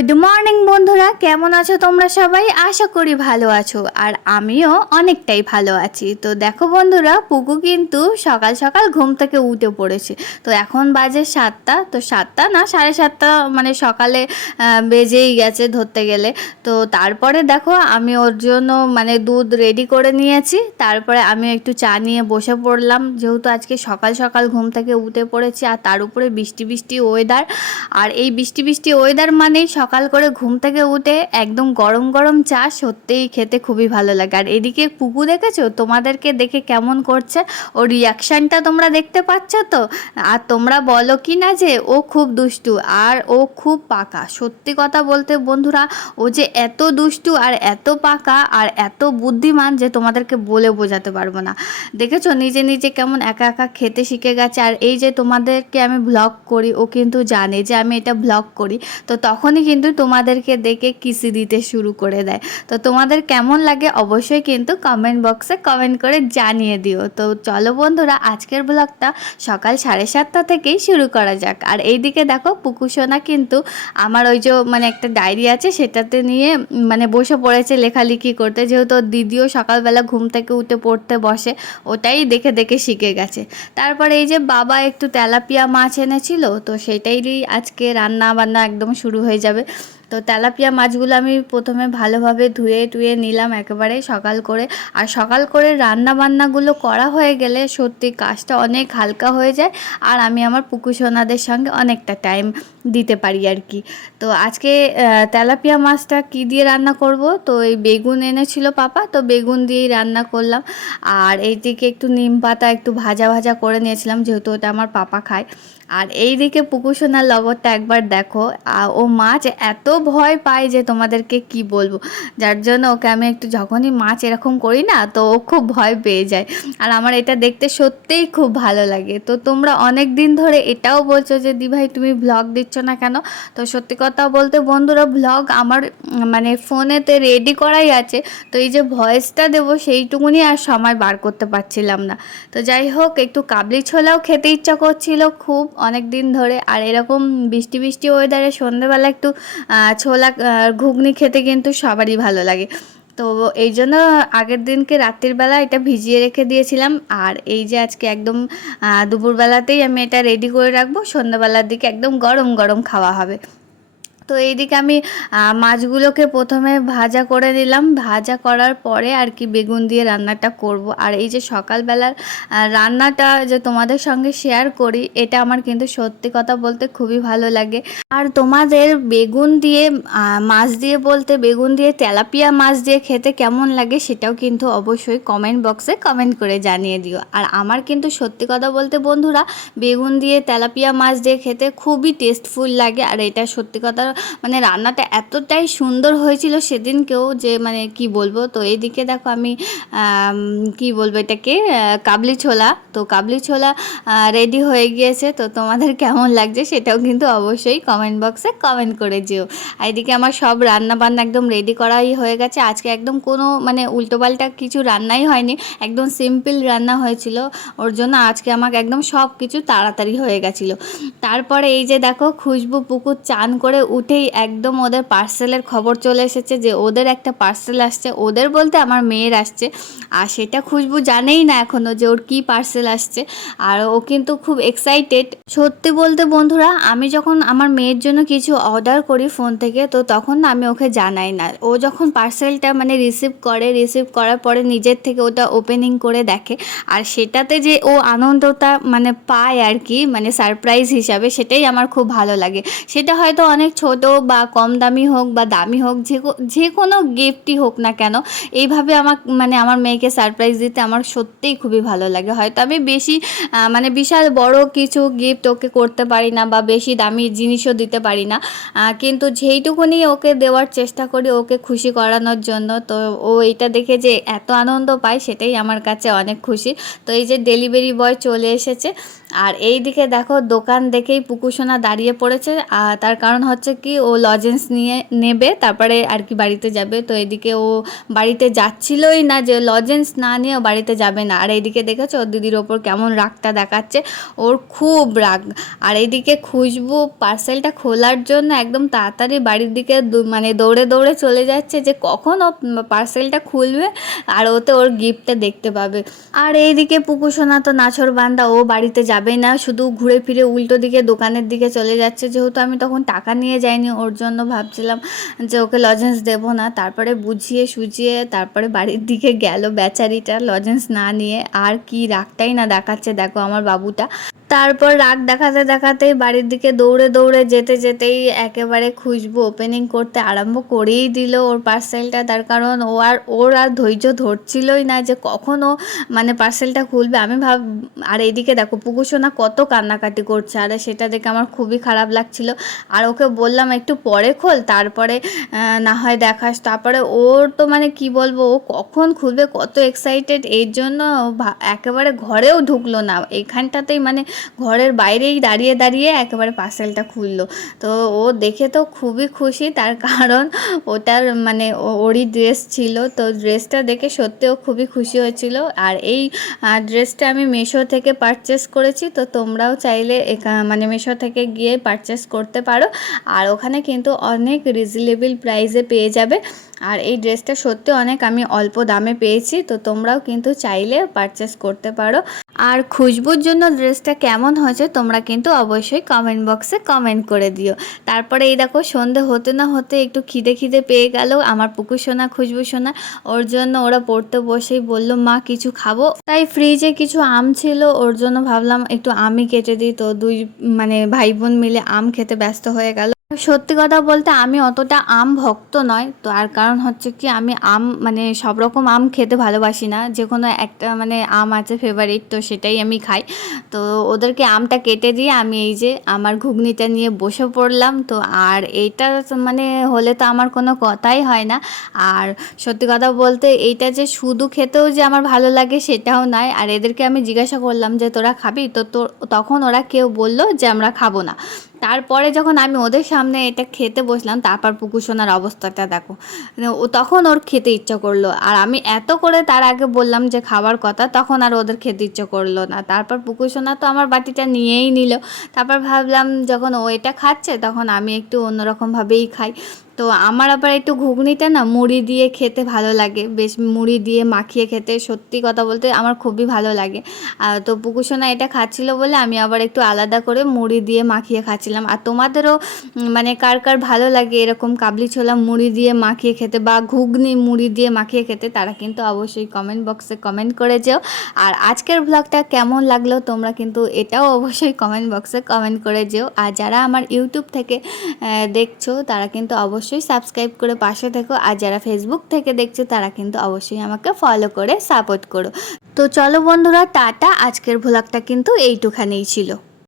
Good morning বন্ধুরা। কেমন আছো তোমরা সবাই? আশা করি ভালো আছো, আর আমিও অনেকটাই ভালো আছি। তো দেখো বন্ধুরা, পুকু কিন্তু সকাল সকাল ঘুম থেকে উঠে পড়েছে। তো এখন বাজে সাতটা, তো সাতটা না, সাড়ে সাতটা মানে সকালে বেজেই গেছে ধরতে গেলে। তো তারপরে দেখো, আমি ওর জন্য মানে দুধ রেডি করে নিয়েছি। তারপরে আমি একটু চা নিয়ে বসে পড়লাম। যেহেতু আজকে সকাল সকাল ঘুম থেকে উঠে পড়েছি, আর তার উপরে বৃষ্টি বৃষ্টি ওয়েদার আর এই বৃষ্টি বৃষ্টি ওয়েদার মানেই সকাল করে ঘুম থেকে উঠে একদম গরম গরম চা সত্যিই খেতে খুবই ভালো লাগে। আর এদিকে পুকু দেখেছ? তোমাদেরকে দেখে কেমন করছে? ও রিয়াকশানটা তোমরা দেখতে পাচ্ছ তো? আর তোমরা বলো কি না যে ও খুব দুষ্টু আর ও খুব পাকা। সত্যি কথা বলতে বন্ধুরা, ও যে এত দুষ্টু আর এত পাকা আর এত বুদ্ধিমান যে তোমাদেরকে বলে বোঝাতে পারব না। দেখেছ? নিজে নিজে কেমন একা একা খেতে শিখে গেছে। আর এই যে তোমাদেরকে আমি ব্লগ করি, ও কিন্তু জানে যে আমি এটা ব্লগ করি। তো তখনই কিন্তু তোমাদেরকে দেখে কিসি দিতে শুরু করে দেয়। তো তোমাদের কেমন লাগে অবশ্যই কিন্তু কমেন্ট বক্সে কমেন্ট করে জানিয়ে দিও। তো চলো বন্ধুরা, আজকের ব্লগটা সকাল সাড়ে সাতটা থেকেই শুরু করা যাক। আর এইদিকে দেখো পুকুসোনা কিন্তু আমার ওই যে মানে একটা ডায়েরি আছে, সেটাতে নিয়ে মানে বসে পড়েছে লেখালেখি করতে। যেহেতু দিদিও সকালবেলা ঘুম থেকে উঠে পড়তে বসে, ওটাই দেখে দেখে শিখে গেছে। তারপরে এই যে বাবা একটু তেলাপিয়া মাছ এনেছিল, তো সেটাই আজকে রান্না বান্না একদম শুরু হয়ে যাবে। will. তো তেলাপিয়া মাছগুলো আমি প্রথমে ভালোভাবে ধুয়ে টুয়ে নিলাম একেবারে সকাল করে। আর সকাল করে রান্না বান্নাগুলো করা হয়ে গেলে সত্যি কাজটা অনেক হালকা হয়ে যায় আর আমি আমার পুকুসোনাদের সঙ্গে অনেকটা টাইম দিতে পারি আর কি। তো আজকে তেলাপিয়া মাছটা কি দিয়ে রান্না করব? তো এই বেগুন এনেছিল পাপা, তো বেগুন দিয়েই রান্না করলাম। আর এইদিকে একটু নিম পাতা একটু ভাজা ভাজা করে নিয়েছিলাম, যেহেতু ওটা আমার পাপা খায়। আর এই দিকে লগরটা একবার দেখো ও মাছ এত ভয় পায় যে তোমাদেরকে কি বলব। যার জন্য ওকে আমি একটু যখনই মাছ এরকম করি না, তো ও খুব ভয় পেয়ে যায়। আর আমার এটা দেখতে সত্যিই খুব ভালো লাগে। তো তোমরা অনেক দিন ধরে এটাও বলছো যে, দি ভাই, তুমি ভ্লগ দিচ্ছ না কেন? তো সত্যি কথা বলতে বন্ধুরা ভ্লগ আমার মানে ফোনেতে রেডি করাই আছে। তো এই যে ভয়েসটা দেবো সেইটুকুনি আর সময় বার করতে পারছিলাম না। তো যাই হোক, একটু কাবলি ছোলাও খেতে ইচ্ছা করছিল খুব অনেক দিন ধরে। আর এরকম বৃষ্টি বৃষ্টি ওয়েদারে সন্ধেবেলা একটু ছোলা ঘুগনি খেতে কিন্তু সবারই ভালো লাগে। তো এই জন্য আগের দিনকে রাত্রিবেলা এটা ভিজিয়ে রেখে দিয়েছিলাম। আর এই যে আজকে একদম দুপুরবেলাতেই আমি এটা রেডি করে রাখব, সন্ধ্যাবেলার দিকে একদম গরম গরম খাওয়া হবে। তো এইদিকে আমি মাছগুলোকে প্রথমে ভাজা করে নিলাম। ভাজা করার পরে আর কি বেগুন দিয়ে রান্নাটা করব। আর এই যে সকালবেলার রান্নাটা যে তোমাদের সঙ্গে শেয়ার করি, এটা আমার কিন্তু সত্যি কথা বলতে খুবই ভালো লাগে। আর তোমাদের বেগুন দিয়ে মাছ দিয়ে বলতে বেগুন দিয়ে, তেলাপিয়া মাছ দিয়ে খেতে কেমন লাগে সেটাও কিন্তু অবশ্যই কমেন্ট বক্সে কমেন্ট করে জানিয়ে দিও। আর আমার কিন্তু সত্যি কথা বলতে বন্ধুরা, বেগুন দিয়ে তেলাপিয়া মাছ দিয়ে খেতে খুবই টেস্টফুল লাগে। আর এটা সত্যি কথা মানে রান্নাটা এতটাই সুন্দর হয়েছিল সেদিনকেও যে মানে কি বলব? তো এইদিকে দেখো আমি কি বলব এটাকে? কাবলি ছোলা। তো কাবলি ছোলা রেডি হয়ে গিয়েছে। তো তোমাদের কেমন লাগছে সেটাও কিন্তু অবশ্যই কমেন্ট বক্সে কমেন্ট করে যেও। আর এদিকে আমার সব রান্না বান্না একদম রেডি করাই হয়ে গেছে। আজকে একদম কোনো মানে উল্টোপাল্টা কিছু রান্নাই হয়নি। একদম সিম্পল রান্না হয়েছিল। ওর জন্য আজকে আমাকে একদম সব কিছু তাড়াতাড়ি হয়ে গেছিল। তারপরে এই যে দেখো, খুশবু পুকুর চান করে উঠেই একদম ওদের পার্সেলের খবর চলে এসেছে যে ওদের একটা পার্সেল আসছে। ওদের বলতে আমার মেয়ের আসছে। আর সেটা খুশবু জানেই না এখনও যে ওর কী পার্সেল আসছে। আর ও কিন্তু খুব এক্সাইটেড সত্যি বলতে বন্ধুরা, আমি যখন আমার মেয়ের জন্য কিছু অর্ডার করি ফোন থেকে, তো তখন আমি ওকে জানাই না। ও যখন পার্সেলটা মানে রিসিভ করে রিসিভ করার পরে নিজের থেকে ওটা ওপেনিং করে দেখে। আর সেটাতে যে ও আনন্দটা মানে পায় আর কি মানে সারপ্রাইজ হিসাবে, সেটাই আমার খুব ভালো লাগে। সেটা হয়তো অনেক ছোট বা কম দামি হোক বা দামি হোক, যে যে কোনো গিফটই হোক না কেন, এইভাবে আমার মানে আমার মেয়েকে সারপ্রাইজ দিতে আমার সত্যিই খুবই ভালো লাগে। হয়তো আমি বেশি মানে বিশাল বড় কিছু গিফট ওকে করতে পারি না বা বেশি দামি জিনিসও দিতে পারি না। কিন্তু যেইটুকুনি ওকে দেওয়ার চেষ্টা করি ওকে খুশি করানোর জন্য, তো ও এটা দেখে যে এত আনন্দ পায় সেটাই আমার কাছে অনেক খুশি। তো এই যে ডেলিভারি বয় চলে এসেছে, আর এই দিকে দেখো দোকান দেখেই পুকুসোনা দাঁড়িয়ে পড়েছে আর তার কারণ হচ্ছে কি ও লজেন্স নিয়ে নেবে, তারপরে আর কি বাড়িতে যাবে। তো এদিকে ও বাড়িতে যাচ্ছিলই না যে লজেন্স না নিয়ে ও বাড়িতে যাবে না। আর এইদিকে দেখেছ ওর দিদির ওপর কেমন রাগটা দেখাচ্ছে? ওর খুব রাগ। আর এইদিকে খুশবু পার্সেলটা খোলার জন্য একদম তাড়াতাড়ি বাড়ির দিকে মানে দৌড়ে দৌড়ে চলে যাচ্ছে যে কখন ও পার্সেলটা খুলবে আর ওতে ওর গিফটটা দেখতে পাবে। আর এইদিকে পুকুসোনা তো নাছর বান্দা, ও বাড়িতে যাবে না। শুধু ঘুরে ফিরে উল্টো দিকে দোকানের দিকে চলে যাচ্ছে। যেহেতু আমি তখন টাকা নিয়ে যাইনি ওর জন্য ভাবছিলাম যে ওকে লজেন্স দেব না। তারপরে বুঝিয়ে সুঝিয়ে তারপরে বাড়ির দিকে গেল বেচারিটা লজেন্স না নিয়ে। আর কি রাগটাই না দেখাচ্ছে, দেখো আমার বাবুটা। তারপর রাগ দেখাতে দেখাতেই বাড়ির দিকে দৌড়ে দৌড়ে যেতে যেতেই একেবারে খুশবু ওপেনিং করতে আরম্ভ করেই দিল ওর পার্সেলটা তার কারণ ও আর, ওর আর ধৈর্য ধরছিলই না যে কখন ও মানে পার্সেলটা খুলবে। আমি ভাব, আর এইদিকে দেখো পুকুসোনা কত কান্নাকাটি করছে। আর সেটা দেখে আমার খুবই খারাপ লাগছিল। আর ওকে বললাম, একটু পরে খোল, তারপরে না হয় দেখাস। তারপরে ওর তো মানে কি বলব, ও কখন খুলবে, কত এক্সাইটেড এর জন্য একেবারে ঘরেও ঢুকলো না। এখানটাতেই মানে ঘরের বাইরেই দাঁড়িয়ে দাঁড়িয়ে একেবারে পার্সেলটা খুললো। তো ও দেখে তো খুবই খুশি, তার কারণ ওটার মানে ওরই ড্রেস ছিল। তো ড্রেসটা দেখে সত্যিও খুবই খুশি হয়েছিল। আর এই ড্রেসটা আমি মেশো থেকে পারচেস করেছি, তো তোমরাও চাইলে মানে মেশো থেকে গিয়ে পারচেস করতে পারো। আর ওখানে কিন্তু অনেক রিজনেবল প্রাইসে পেয়ে যাবে। আর এই ড্রেসটা সত্যি অনেক আমি অল্প দামে পেয়েছি, তো তোমরাও কিন্তু চাইলে পারচেস করতে পারো। আর খুশবুর জন্য ড্রেসটা কেমন হয়েছে তোমরা কিন্তু অবশ্যই কমেন্ট বক্সে কমেন্ট করে দিও। তারপরে এই দেখো সন্ধে হতে না হতে একটু খিদে খিদে পেয়ে গেল আমার পুকুর সোনা খুশবু সোনা। ওর জন্য ওরা পড়তে বসেই বলল, মা, কিছু খাব? তাই ফ্রিজে কিছু আম ছিল, ওর জন্য ভাবলাম একটু আমই কেটে দিই। তো দুই মানে ভাই বোন মিলে আম খেতে ব্যস্ত হয়ে গেল। সত্যি কথা বলতে আমি অতটা আম ভক্ত নয়। তো আর কারণ হচ্ছে কি, আমি আম মানে সব রকম আম খেতে ভালোবাসি না। যে কোনো একটা মানে আম আছে ফেভারিট তো সেটাই আমি খাই। তো ওদেরকে আমটা কেটে দিয়ে আমি এই যে আমার ঘুগনিটা নিয়ে বসে পড়লাম। তো আর এইটা মানে হলে তো আমার কোনো কথাই হয় না। আর সত্যি কথা বলতে এইটা যে শুধু খেতেও যে আমার ভালো লাগে সেটাও নয়। আর এদেরকে আমি জিজ্ঞাসা করলাম যে, তোরা খাবি? তো তখন ওরা কেউ বলল যে, আমরা খাব না। তারপরে যখন আমি ওদের সামনে এটা খেতে বসলাম, তারপর পুকুসোনার অবস্থাটা দেখো। ও তখন ওর খেতে ইচ্ছা করল। আর আমি এত করে তার আগে বললাম যে খাবার কথা, তখন আর ওদের খেতে ইচ্ছা করল না। তারপর পুকুসোনা তো আমার বাটিটা নিয়েই নিল। তারপর ভাবলাম যখন ও এটা খাচ্ছে, তখন আমি একটু অন্যরকমভাবেই খাই। তো আমার আবার একটু ঘুগনিটা না মুড়ি দিয়ে খেতে ভালো লাগে। বেশ মুড়ি দিয়ে মাখিয়ে খেতে সত্যি কথা বলতে আমার খুবই ভালো লাগে। আর তো পুকুসোনা এটা খাচ্ছিল বলে আমি আবার একটু আলাদা করে মুড়ি দিয়ে মাখিয়ে খাচ্ছিলাম। আর তোমাদেরও মানে কার কার ভালো লাগে এরকম কাবলি ছোলা মুড়ি দিয়ে মাখিয়ে খেতে বা ঘুগনি মুড়ি দিয়ে মাখিয়ে খেতে তারা কিন্তু অবশ্যই কমেন্ট বক্সে কমেন্ট করে যেও। আর আজকের ব্লগটা কেমন লাগল তোমরা কিন্তু এটাও অবশ্যই কমেন্ট বক্সে কমেন্ট করে যেও। আর যারা আমার ইউটিউব থেকে দেখছ তারা কিন্তু অবশ্যই সাবস্ক্রাইব করে পাশে থেকো। আর যারা ফেসবুক থেকে দেখছ, তারা কিন্তু অবশ্যই আমাকে ফলো করে সাপোর্ট করো। তো চলো বন্ধুরা, টাটা। আজকের ভ্লগটা কিন্তু এইটুখানেই ছিল।